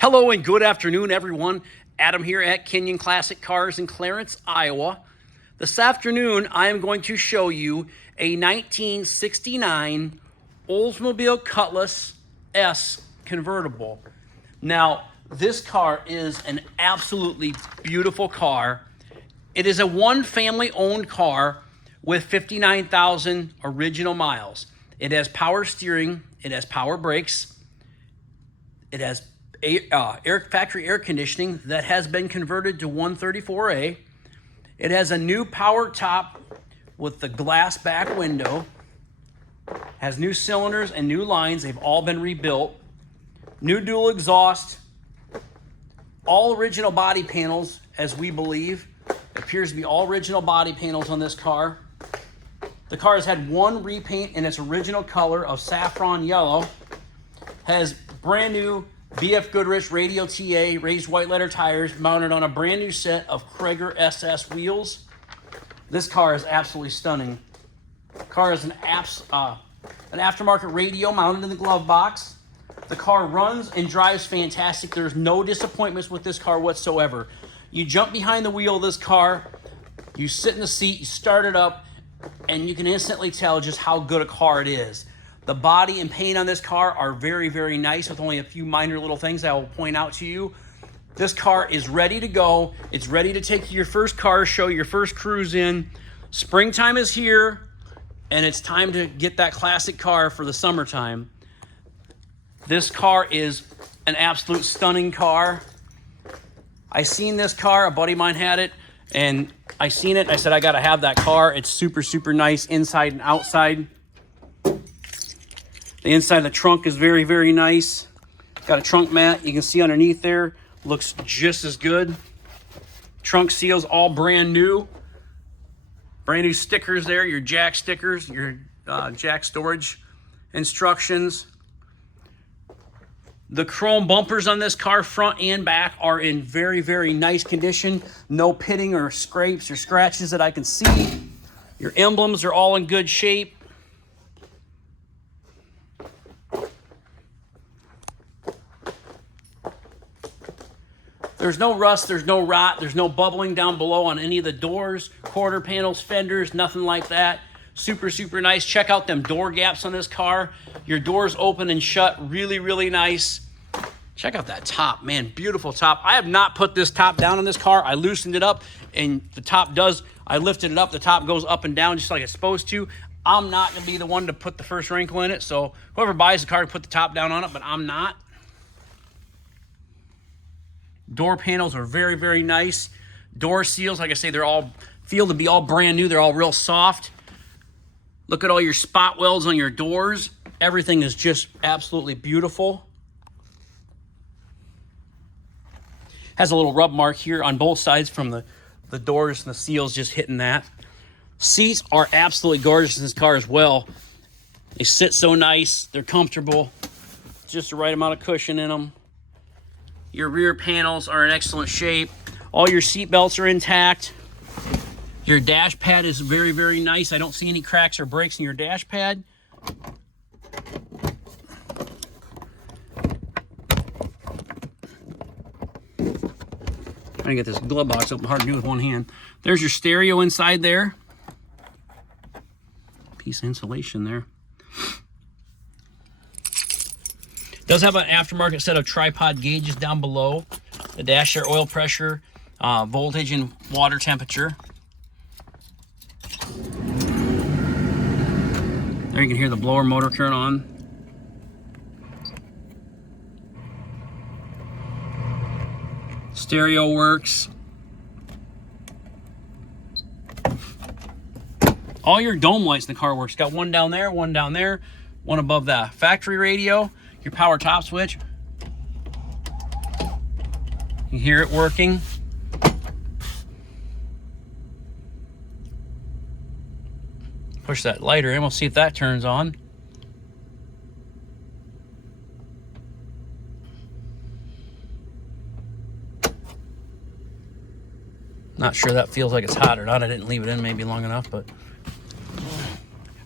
Hello and good afternoon, everyone. Adam here at Kenyon Classic Cars in Clarence, Iowa. This afternoon, I am going to show you a 1969 Oldsmobile Cutlass S convertible. Now, this car is an absolutely beautiful car. It is a one family-owned car with 59,000 original miles. It has power steering, it has power brakes, it has factory air conditioning that has been converted to 134A. It has a new power top with the glass back window. Has new cylinders and new lines. They've all been rebuilt. New dual exhaust. All original body panels, as we believe. It appears to be all original body panels on this car. The car has had one repaint in its original color of saffron yellow. Has brand new BF Goodrich Radio TA raised white letter tires mounted on a brand new set of Krager SS wheels. This car is absolutely stunning. The car is an aftermarket radio mounted in the glove box. The car runs and drives fantastic. There's no disappointments with this car whatsoever. You jump behind the wheel of this car, you sit in the seat, you start it up, and you can instantly tell just how good a car it is. The body and paint on this car are very, very nice with only a few minor little things I will point out to you. This car is ready to go. It's ready to take your first car show, your first cruise in. Springtime is here, and it's time to get that classic car for the summertime. This car is an absolute stunning car. I seen this car, a buddy of mine had it, and I seen it, and I said, I gotta have that car. It's super, super nice inside and outside. The inside of the trunk is very, very nice. Got a trunk mat. You can see underneath there. Looks just as good. Trunk seals all brand new. Brand new stickers there. Your jack stickers. Your jack storage instructions. The chrome bumpers on this car, front and back, are in very, very nice condition. No pitting or scrapes or scratches that I can see. Your emblems are all in good shape. There's no rust, there's no rot, there's no bubbling down below on any of the doors, quarter panels, fenders, nothing like that. Super, super nice. Check out them door gaps on this car. Your doors open and shut really, really nice. Check out that top, man, beautiful top. I have not put this top down on this car. I loosened it up and the top does, I lifted it up, the top goes up and down just like it's supposed to. I'm not gonna be the one to put the first wrinkle in it, so whoever buys the car can put the top down on it, but I'm not. Door panels are very, very nice. Door seals, like I say, they're all feel to be all brand new. They're all real soft. Look at all your spot welds on your doors. Everything is just absolutely beautiful. Has a little rub mark here on both sides from the doors and the seals just hitting that. Seats are absolutely gorgeous in this car as well. They sit so nice. They're comfortable. Just the right amount of cushion in them. Your rear panels are in excellent shape. All your seat belts are intact. Your dash pad is very, very nice. I don't see any cracks or breaks in your dash pad. Trying to get this glove box open, hard to do with one hand. There's your stereo inside there. Piece of insulation there. Does have an aftermarket set of tripod gauges down below. The dash air oil pressure, voltage and water temperature. There you can hear the blower motor turn on. Stereo works. All your dome lights in the car works. Got one down there, one above that. Factory radio. Your power top switch. You hear it working. Push that lighter in, we'll see if that turns on. Not sure that feels like it's hot or not. I didn't leave it in maybe long enough, but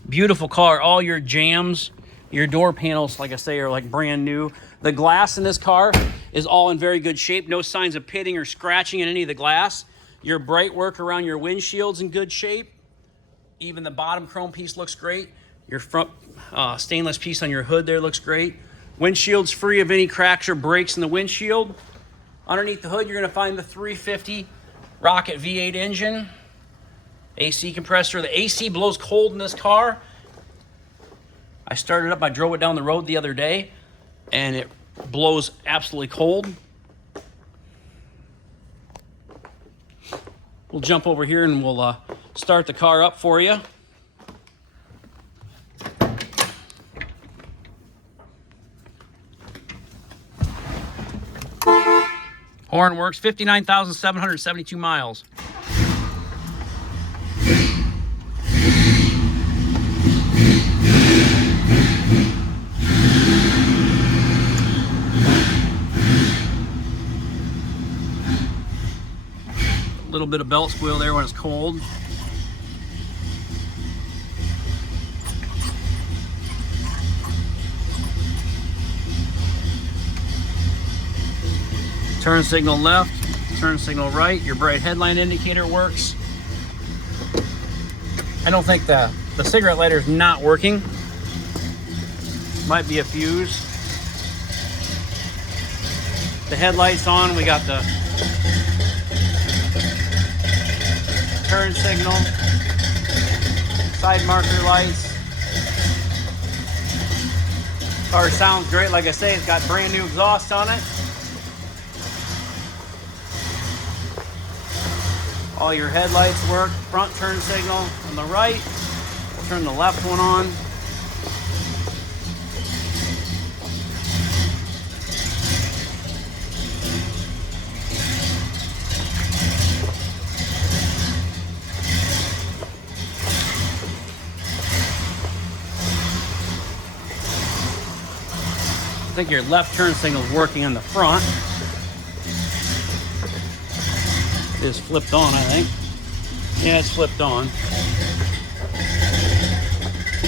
beautiful car. All your jams Your door panels, like I say, are like brand new. The glass in this car is all in very good shape. No signs of pitting or scratching in any of the glass. Your bright work around your windshield's in good shape. Even the bottom chrome piece looks great. Your front stainless piece on your hood there looks great. Windshield's free of any cracks or breaks in the windshield. Underneath the hood, you're gonna find the 350 Rocket V8 engine. AC compressor. The AC blows cold in this car. I started it up, I drove it down the road the other day, and it blows absolutely cold. We'll jump over here and we'll start the car up for you. Horn works, 59,772 miles. A little bit of belt squeal there when it's cold. Turn signal left, turn signal right. Your bright headlight indicator works. I don't think the cigarette lighter is not working. Might be a fuse. The headlight's on. We got the turn signal, side marker lights. Car sounds great. Like I say, it's got brand new exhaust on it. All your headlights work. Front turn signal on the right. We'll turn the left one on. I think your left turn signal is working on the front. It is flipped on, I think. Yeah, it's flipped on.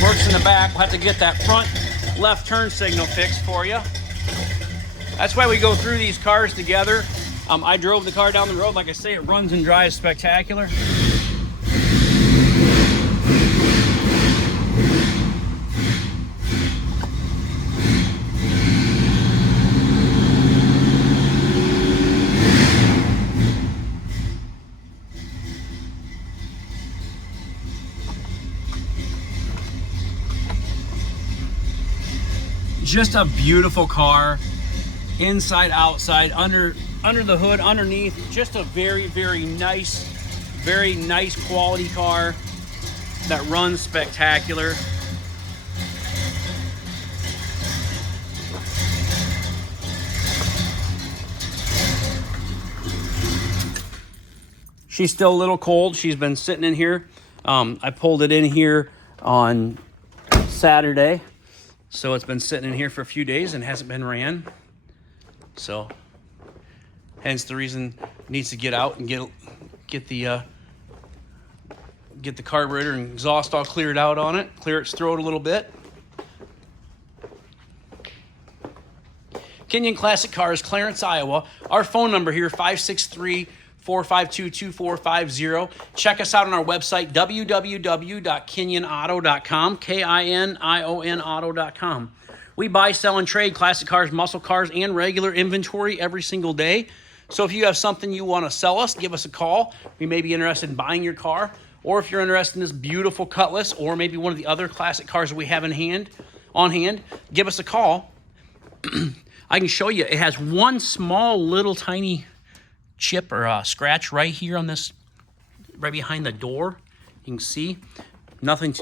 Works in the back. We'll have to get that front left turn signal fixed for you. That's why we go through these cars together. I drove the car down the road. Like I say, it runs and drives spectacular. Just a beautiful car, inside, outside, under the hood, underneath. Just a very, very nice quality car that runs spectacular. She's still a little cold. She's been sitting in here. I pulled it in here on Saturday. So it's been sitting in here for a few days and hasn't been ran. So hence the reason it needs to get out and get the carburetor and exhaust all cleared out on it. Clear its throat a little bit. Kenyon Classic Cars, Clarence, Iowa. Our phone number here, 563-452-2450. Check us out on our website, www.kinyonauto.com, K-I-N-I-O-N auto.com. We buy, sell, and trade classic cars, muscle cars, and regular inventory every single day. So if you have something you want to sell us, give us a call. We may be interested in buying your car. Or if you're interested in this beautiful Cutlass or maybe one of the other classic cars that we have on hand, give us a call. I can show you. It has one small little tiny chip or a scratch right here on this, right behind the door. You can see nothing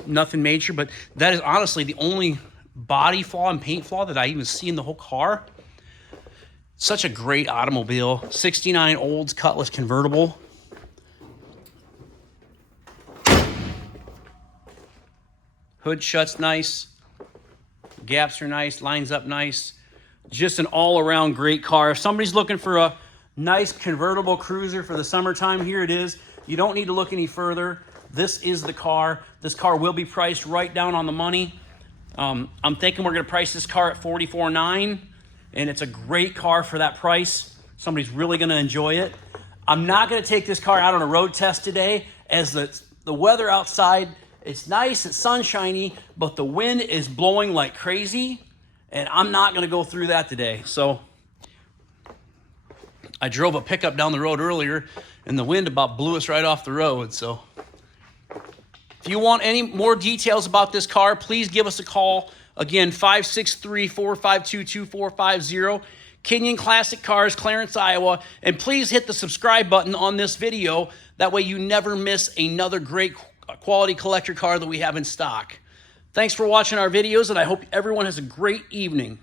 major, but that is honestly the only body flaw and paint flaw that I even see in the whole car. Such a great automobile. 69 Olds Cutlass convertible. Hood shuts nice. Gaps are nice. Lines up nice. Just an all-around great car. If somebody's looking for a nice convertible cruiser for the summertime, here it is. You don't need to look any further. This is the car. This car will be priced right down on the money. I'm thinking we're going to price this car at $44,900, and it's a great car for that price. Somebody's really going to enjoy it. I'm not going to take this car out on a road test today, as the weather outside, it's nice, it's sunshiny, but the wind is blowing like crazy, and I'm not going to go through that today. So I drove a pickup down the road earlier, and the wind about blew us right off the road. So if you want any more details about this car, please give us a call. Again, 563-452-2450. Kenyon Classic Cars, Clarence, Iowa. And please hit the subscribe button on this video. That way you never miss another great quality collector car that we have in stock. Thanks for watching our videos, and I hope everyone has a great evening.